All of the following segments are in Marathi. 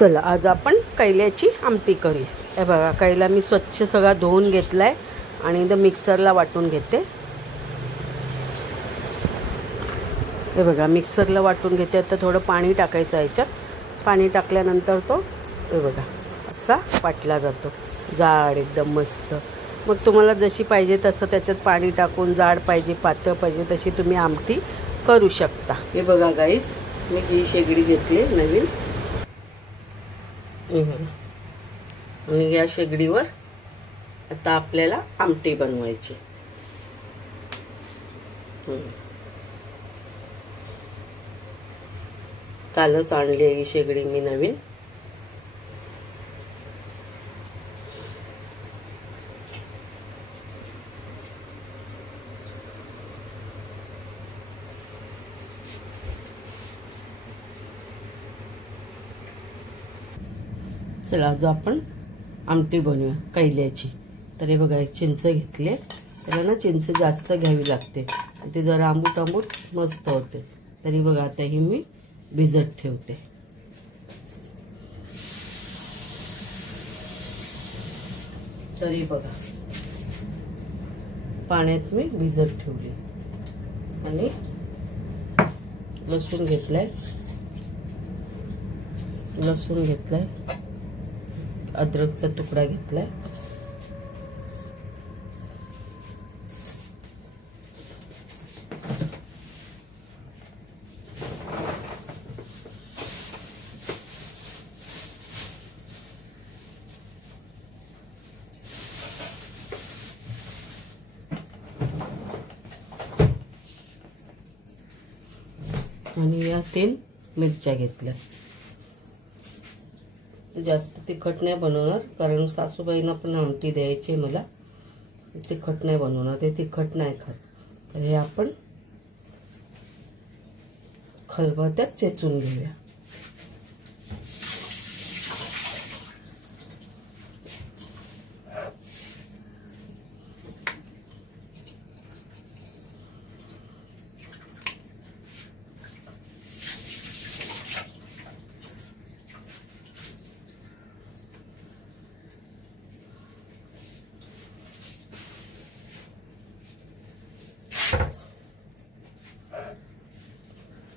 चला आज आपण कैल्याची आमटी करूया। हे बघा कैला मी स्वच्छ सगळा धुवून घेतलाय आणि इथं मिक्सरला वाटून घेते। हे बघा मिक्सरला वाटून घेते। आता थोडं पाणी टाकायचं याच्यात। पाणी टाकल्यानंतर तो हे बघा असा वाटला जातो, जाड एकदम मस्त। मग तुम्हाला जशी पाहिजे तसं त्याच्यात पाणी टाकून जाड पाहिजे पातळ पाहिजे तशी तुम्ही आमटी करू शकता। हे बघा गाईज मी ही शेगडी घेतली नवीन आणि या शेगडीवर आता आपल्याला आमटी बनवायची। कालच आणली ही शेगडी मी नवीन। चला आज आपण आमटी बनवूया कैल्याची। तर हे बघा एक चिंच घेतले, त्याला ना चिंच जास्त घ्यावी लागते, ते जरा आंबूट आंबूट मस्त होते। तरी बघा आता ही मी भिजत ठेवते। तरी बघा पाण्यात मी भिजत ठेवली आणि लसूण घेतलाय, अद्रकचा तुकडा घेतलाय, आणि या 3 मिरच्या घेतल्या। जास्त तिखट नाही बनवणार कारण सासूबाईंना पण आमटी द्यायची मला, तिखट नाही बनवणार, ते तिखट नाही खात। तर हे आपण खलबत्त्यात चेचून घेऊया।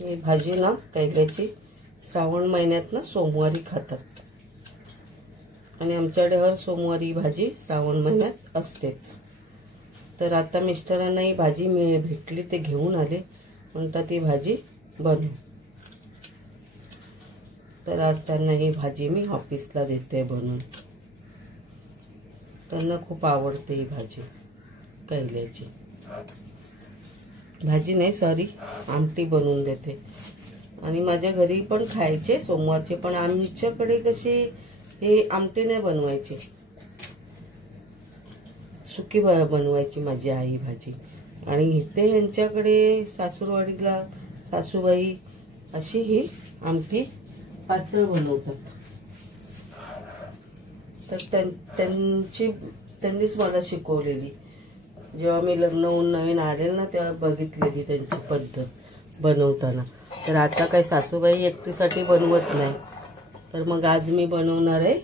ही भाजी ना कैल्याची श्रावण महिन्यात ना सोमवारी खातात आणि आमच्याकडे हर सोमवारी भाजी श्रावण महिन्यात असतेच। तर आता मिस्टरांना ही भाजी भेटली, ते घेऊन आले, म्हणतात ती भाजी बनवू। तर आज त्यांना ही भाजी मी ऑफिसला देते बनवून। त्यांना खूप आवडते ही भाजी, कैल्याची भाजी नाही सॉरी आमटी बनवून देते। आणि माझ्या घरी पण खायचे सोमवारचे, पण आमच्याकडे कशी हे आमटी नाही बनवायची, सुकी बनवायची माझी आई भाजी। आणि इथे यांच्याकडे सासूरवाडीला सासूबाई अशी ही आमटी पातळ बनवतात। तर त्यांनीच मला शिकवलेली। जेव्हा मी लग्न होऊन नवीन आले ना तेव्हा बघितलेली त्यांची पद्धत बनवताना। तर आता काही सासूबाई एकटीसाठी बनवत नाही, तर मग आज मी बनवणार आहे,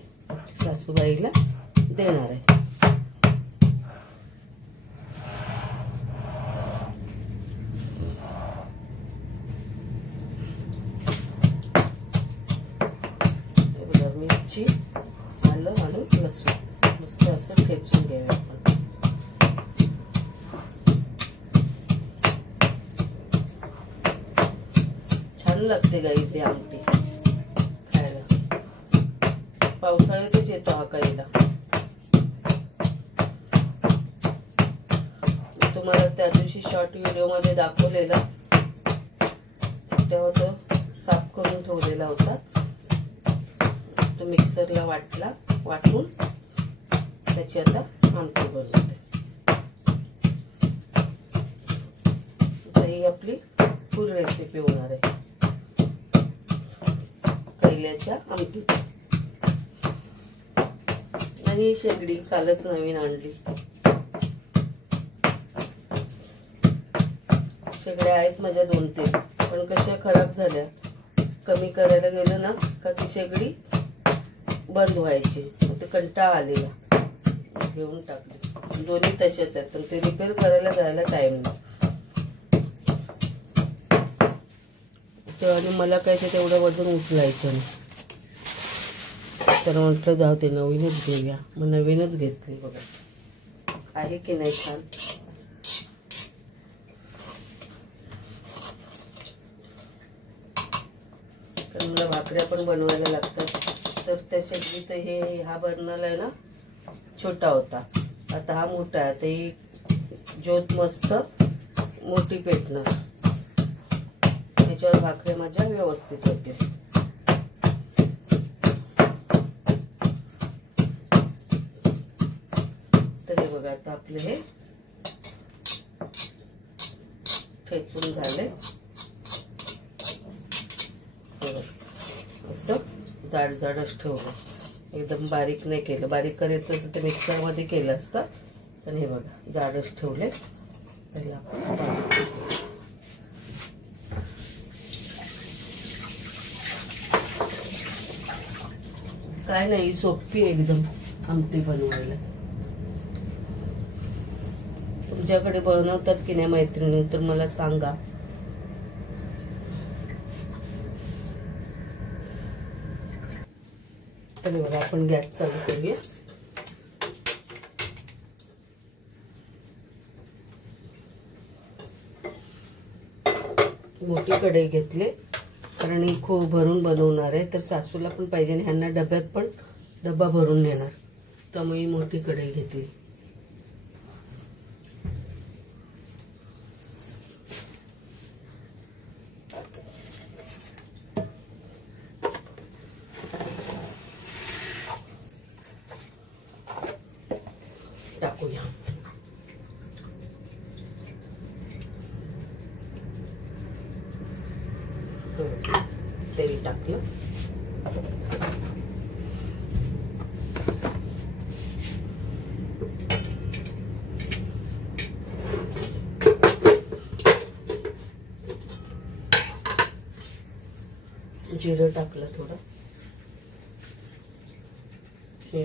सासूबाईला देणार आहे। मिरची, आलं आणि लसूण मस्त असं ठेचून घ्यावे आपण। छान लागते गाईची आमटी खायला, पावसाळ्यातच येतो हा कैला। मी तुम्हाला त्या दिवशी शॉर्ट व्हिडिओ मध्ये दाखवलेला, तेव्हा तो साफ करून ठेवलेला होता, तो मिक्सरला वाटून त्याची आता आमटी बनवते। ही आपली फुल रेसिपी होणार आहे कैल्याच्या आमटी। आणि शेगडी कालच नवीन आणली, शेगड्या आहेत माझ्या 2-3, पण कशा खराब झाल्या। कमी करायला गेलं ना का ती शेगडी बंद व्हायची, ते कंटाळा आलेला घेऊन टाकली. दोन्ही तसेच आहेत, पण ते रिपेअर करायला जायला टाइम नाही. आणि मला काय ते तेवढं वजन उचलायचं नाही, तर म्हटलं जाऊ ते नवीनच घेऊया. मग नवीनच घेतली. बघा आहे की नाही छान. कारण मला भाकऱ्या पण बनवायला लागतात, तर त्याच्यातली तर हे हा बर्नल आहे ना छोटा होता, आता हा मोठा आहे. आता ही ज्योत मस्त मोठी पेटणार, त्याच्यावर भाकऱ्या माझ्या व्यवस्थित होतील. तर हे बघा आता आपले हे ठेचून झाले. असं जाड जाडच ठेवलं, एकदम बारीक नाही केलं. बारीक करायचं असं ते मिक्सर मध्ये केलं असतं, पण हे बघा जाडच ठेवले. काय नाही, सोपी एकदम आमटी बनवायला. तुमच्याकडे बनवतात की नाही मैत्रिणी, तर मला सांगा. तर बघा आपण गॅस चालू करूया. मोठी कढई घेतली, कारण ही खूप भरून बनवणार आहे, तर सासूला पण पाहिजे आणि ह्यांना डब्यात पण डब्बा भरून नेणार, त्यामुळे मोठी कढई घेतली. टाकूया. तेल टाकलं. जिरं टाकलं थोडं,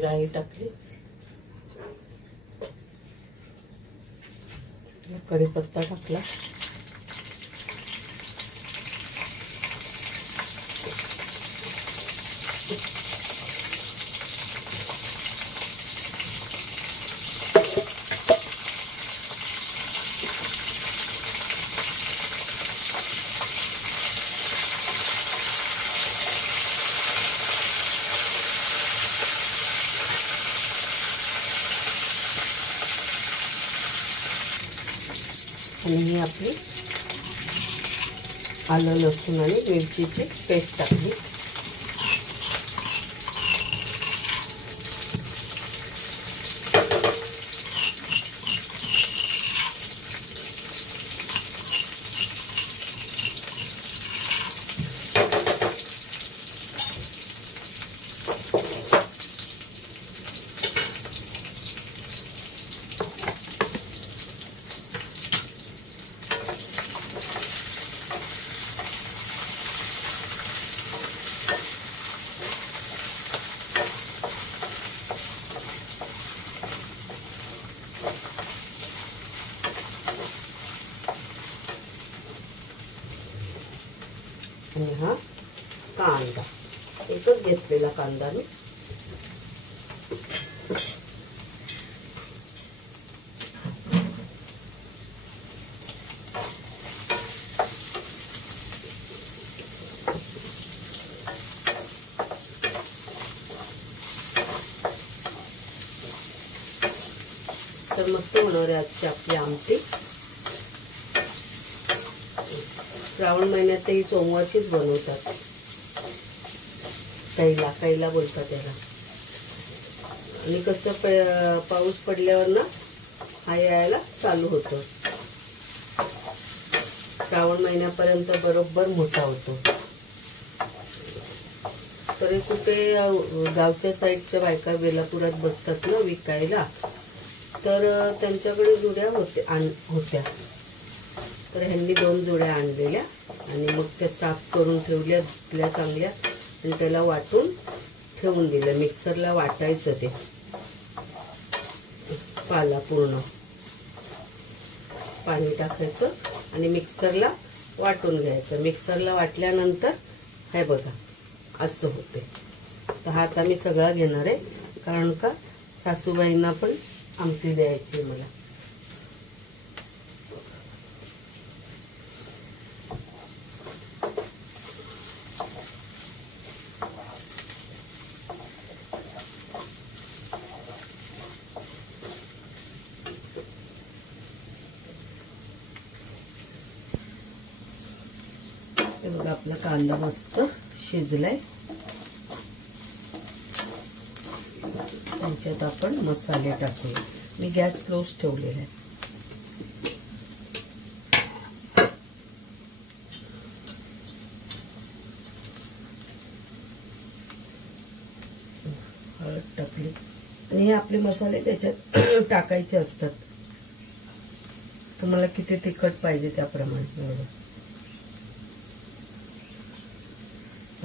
राई टाकली, कढीपत्ता टाकला, आणि ही आपली आलं लसूण आणि मिरचीची पेस्ट टाकली. आणि हा कांदा एकच घेतलेला कांदा मी. तर मस्त होणार आहे आजची आपली आमटी. श्रावण महिन्यात ही सोमवारचीच बनवतात. कैला बोलतात त्याला. आणि कसं पाऊस पडल्यावर ना हा यायला चालू होतो. श्रावण महिन्यापर्यंत बरोबर मोठा होतो. तरी कुठे गावच्या साईडच्या बायका बेलापुरात बसतात ना विकायला, तर त्यांच्याकडे जुड्या होत्या. तर ह्यांनी 2 जुड्या आणलेल्या आणि मग त्या साफ करून ठेवल्या, धुतल्या चांगल्या आणि त्याला वाटून ठेवून दिलं. मिक्सरला वाटायचं ते पाला पूर्ण. पाणी टाकायचं आणि मिक्सरला वाटून घ्यायचं. मिक्सरला वाटल्यानंतर हे बघा असं होते. तर हा आता मी सगळा घेणार आहे, कारण का सासूबाईंना पण आमटी द्यायची मला. हे बघा आपला कांदा मस्त शिजलाय. त्याच्यात आपण मसाले टाकूया. मी गॅस स्लोच ठेवलेला आहे. हळद टाकली आणि हे आपले मसाले त्याच्यात टाकायचे असतात. तुम्हाला किती तिखट पाहिजे त्याप्रमाणे.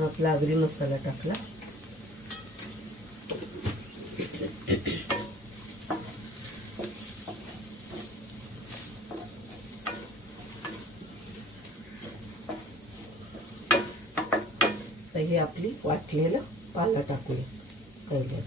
आपला आगरी मसाला टाकला. तर हे आपली वाटलेला पाला टाकूया पहिल्या.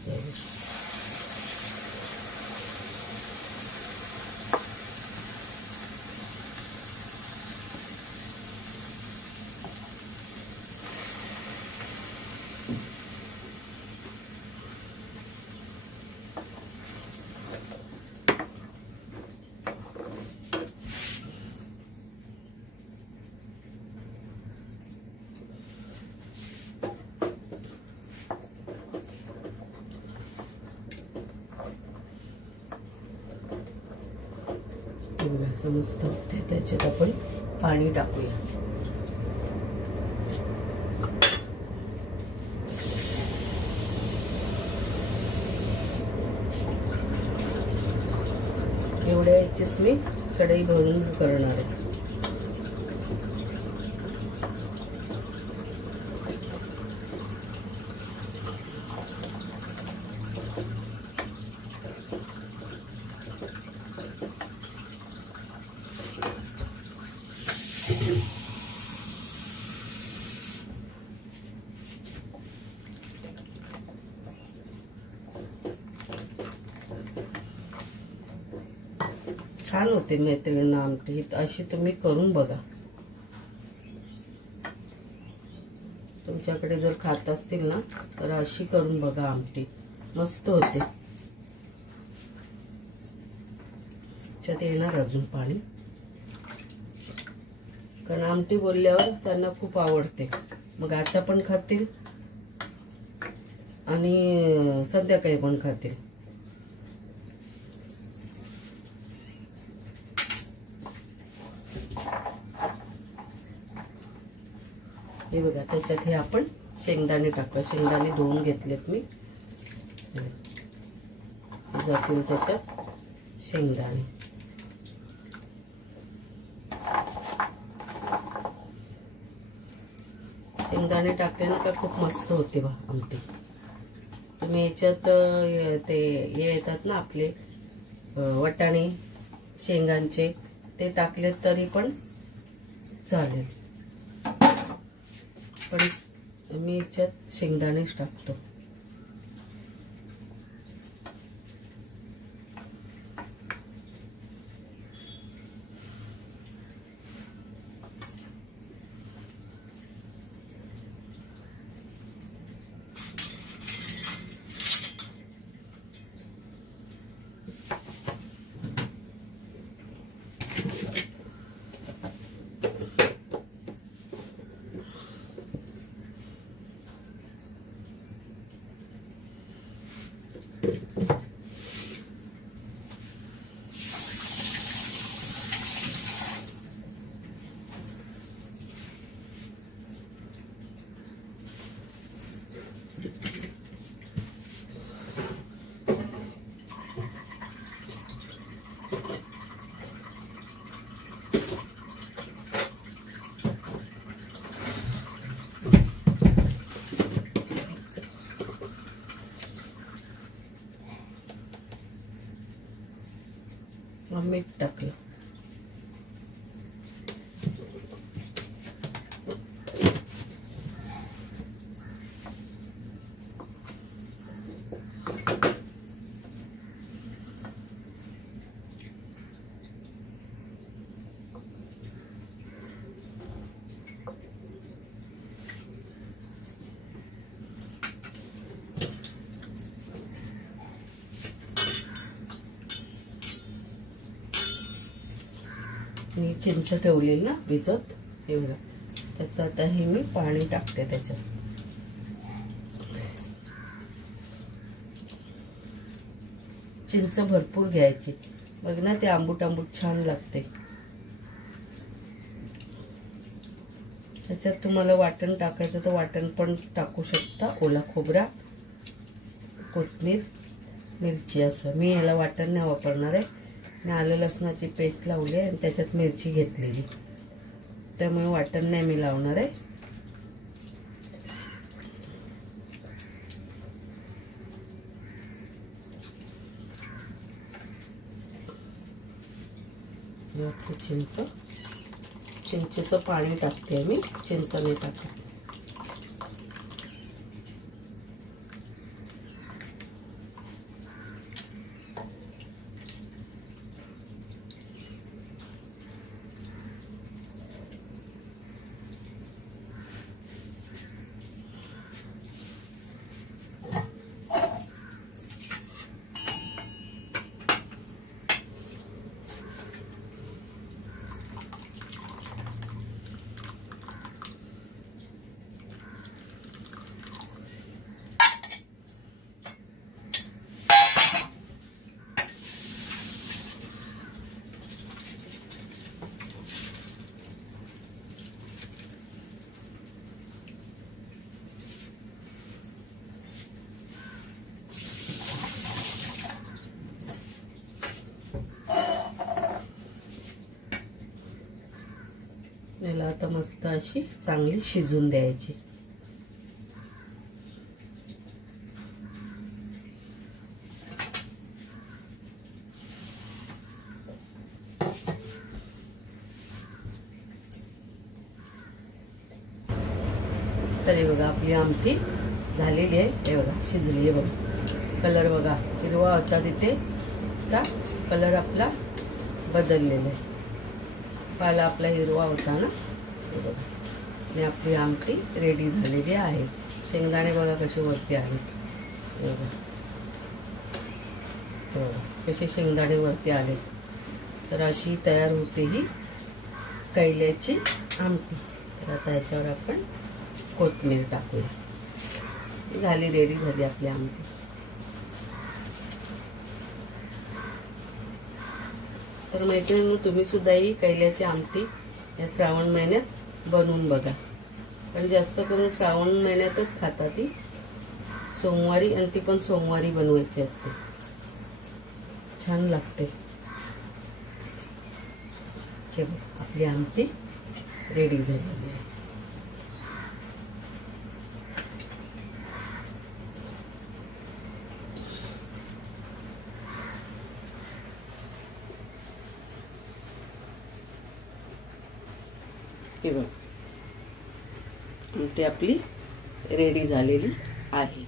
असं मस्त होते. त्याच्यात आपण पाणी टाकूया. एवढ्या याचीच मी कढई भरून करणार आहे. छान होते मैत्रिणींना आमटी. अशी तुम्ही करून बघा. तुमच्याकडे जर खात असतील ना तर अशी करून बघा आमटी. मस्त होते. त्याच्यात येणार अजून पाणी, कारण आमटी बोलल्यावर त्यांना खूप आवडते. मग आता पण खातील आणि संध्याकाळी पण खातील. हे बघा त्याच्यात हे आपण शेंगदाणे टाकूया. शेंगदाणे धुवून घेतलेत मी. जातील त्याच्यात शेंगदाणे. शेंगदाणे टाकल्याने का खूप मस्त होते बा आमटी. तुम्ही याच्यात ते हे येतात ना आपले वटाणे शेंगांचे, ते टाकले तरी पण चालेल, पण मी याच्यात शेंगदाणेच टाकतो. चिंच ठेवलेली ना भिजत, हे बघा त्याचं आता हे मी पाणी टाकते त्याच्यात. चिंच भरपूर घ्यायची, बघ ना ते आंबूट आंबूट छान लागते. त्याच्यात तुम्हाला वाटण टाकायचं तर वाटण पण टाकू शकता, ओला खोबरा, कोथिंबीर, मिरची. असं मी ह्याला वाटण नाही वापरणार आहे. मी आलं लसणाची पेस्ट लावली आहे आणि त्याच्यात मिरची घेतलेली, त्यामुळे वाटण नाही मी लावणार आहे. चिंचेचं पाणी टाकते मी, चिंच नाही टाकत. याला आता मस्त अशी चांगली शिजून द्यायची. तरी बघा आपली आमटी झालेली आहे. हे बघा शिजली आहे बघा. कलर बघा हिरवा होता तिथे, आता कलर आपला बदललेला आहे. पाला आपला हिरवा होता ना, हे बघा. आणि आपली आमटी रेडी झालेली आहे. शेंगदाणे बघा कसे वरती आलेत, हे बघा कसे शेंगदाणे वरती आलेत. तर अशी तयार होते ही कैल्याची आमटी. तर आता याच्यावर आपण कोथिंबीर टाकूया. झाली, रेडी झाली आपली आमटी. तर मैत्रिणींनो, तुम्ही सुद्धा ही कैल्याची आमटी या श्रावण महिन्यात बनवून बघा. पण जास्त करून श्रावण महिन्यातच खातात ती, सोमवारी, आणि ती पण सोमवारी बनवायची असते. छान लागते. आपली आमटी रेडी झालेली आहे. हे बघ, आमटी आपली रेडी झालेली आहे.